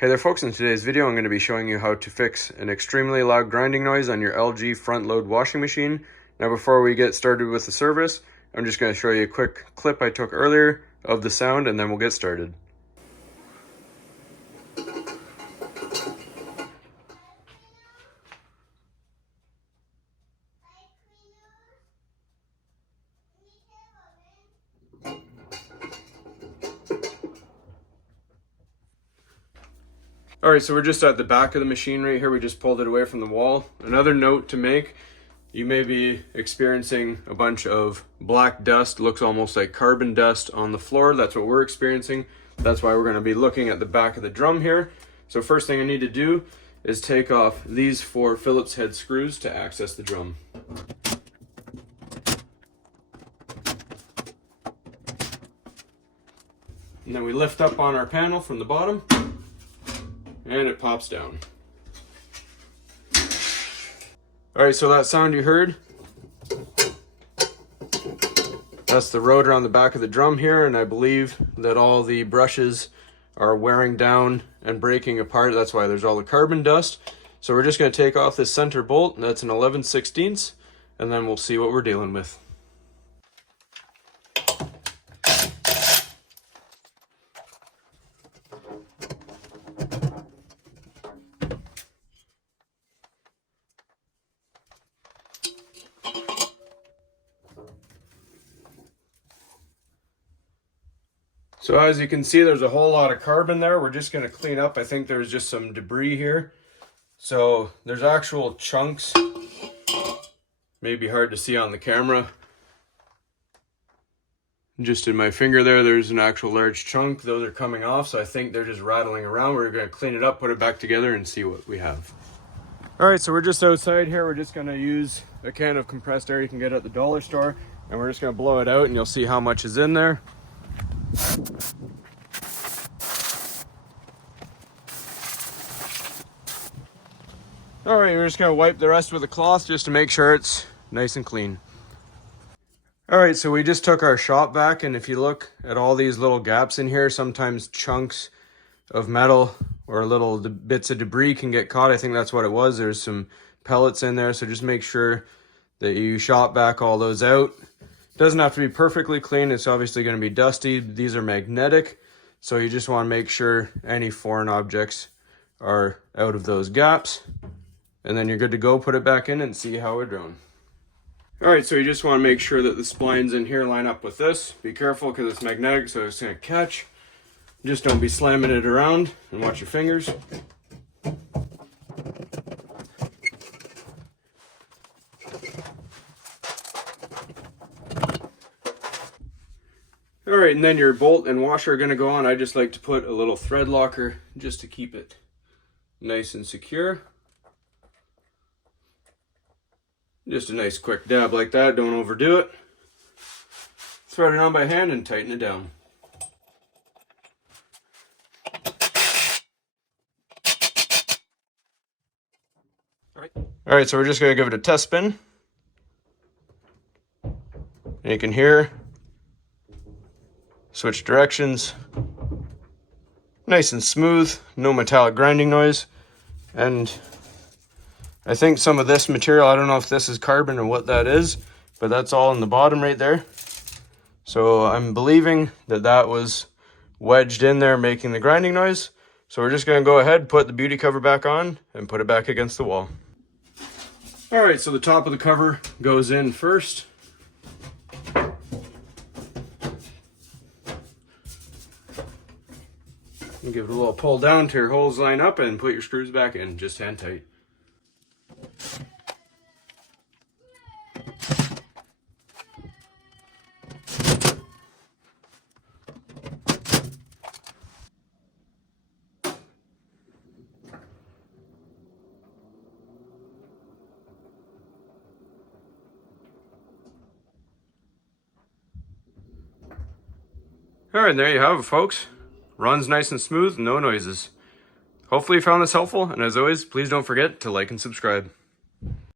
Hey there folks, in today's video I'm going to be showing you how to fix an extremely loud grinding noise on your LG front load washing machine. Now before we get started with the service, I'm just going to show you a quick clip I took earlier of the sound and then we'll get started. Alright, so we're just at the back of the machine right here. We just pulled it away from the wall. Another note to make, you may be experiencing a bunch of black dust, looks almost like carbon dust on the floor. That's what we're experiencing. That's why we're going to be looking at the back of the drum here. So first thing I need to do is take off these 4 Phillips head screws to access the drum. And then we lift up on our panel from the bottom and it pops down. Alright, so that sound you heard, that's the rotor on the back of the drum here, and I believe that all the brushes are wearing down and breaking apart. That's why there's all the carbon dust. So we're just going to take off this center bolt, and that's an 11/16, and then we'll see what we're dealing with. So as you can see, there's a whole lot of carbon there. We're just going to clean up. I think there's just some debris here. So there's actual chunks. Maybe hard to see on the camera. Just in my finger there, there's an actual large chunk. Those are coming off, so I think they're just rattling around. We're going to clean it up, put it back together, and see what we have. All right, so we're just outside here. We're just going to use a can of compressed air you can get at the dollar store, and we're just going to blow it out, and you'll see how much is in there. All right, we're just gonna wipe the rest with a cloth just to make sure it's nice and clean. All right, so we just took our shop vac, and if you look at all these little gaps in here, sometimes chunks of metal or little bits of debris can get caught. I think that's what it was. There's some pellets in there, so just make sure that you shop vac all those out. Doesn't have to be perfectly clean. It's obviously going to be dusty. These are magnetic, so you just want to make sure any foreign objects are out of those gaps, and then you're good to go. Put it back in and see how we're doing. All right, so you just want to make sure that the splines in here line up with this. Be careful because it's magnetic, so it's going to catch. Just don't be slamming it around, and watch your fingers. All right, and then your bolt and washer are going to go on. I just like to put a little thread locker just to keep it nice and secure. Just a nice quick dab like that, don't overdo it. Thread it on by hand and tighten it down. All right, so we're just going to give it a test spin. And you can hear switch directions, nice and smooth, no metallic grinding noise. And I think some of this material, I don't know if this is carbon or what that is, but that's all in the bottom right there. So I'm believing that that was wedged in there making the grinding noise. So we're just going to go ahead, put the beauty cover back on and put it back against the wall. All right, so the top of the cover goes in first. And give it a little pull down till your holes line up and put your screws back in, just hand tight. All right, there you have it, folks. Runs nice and smooth, no noises. Hopefully you found this helpful, and as always, please don't forget to like and subscribe.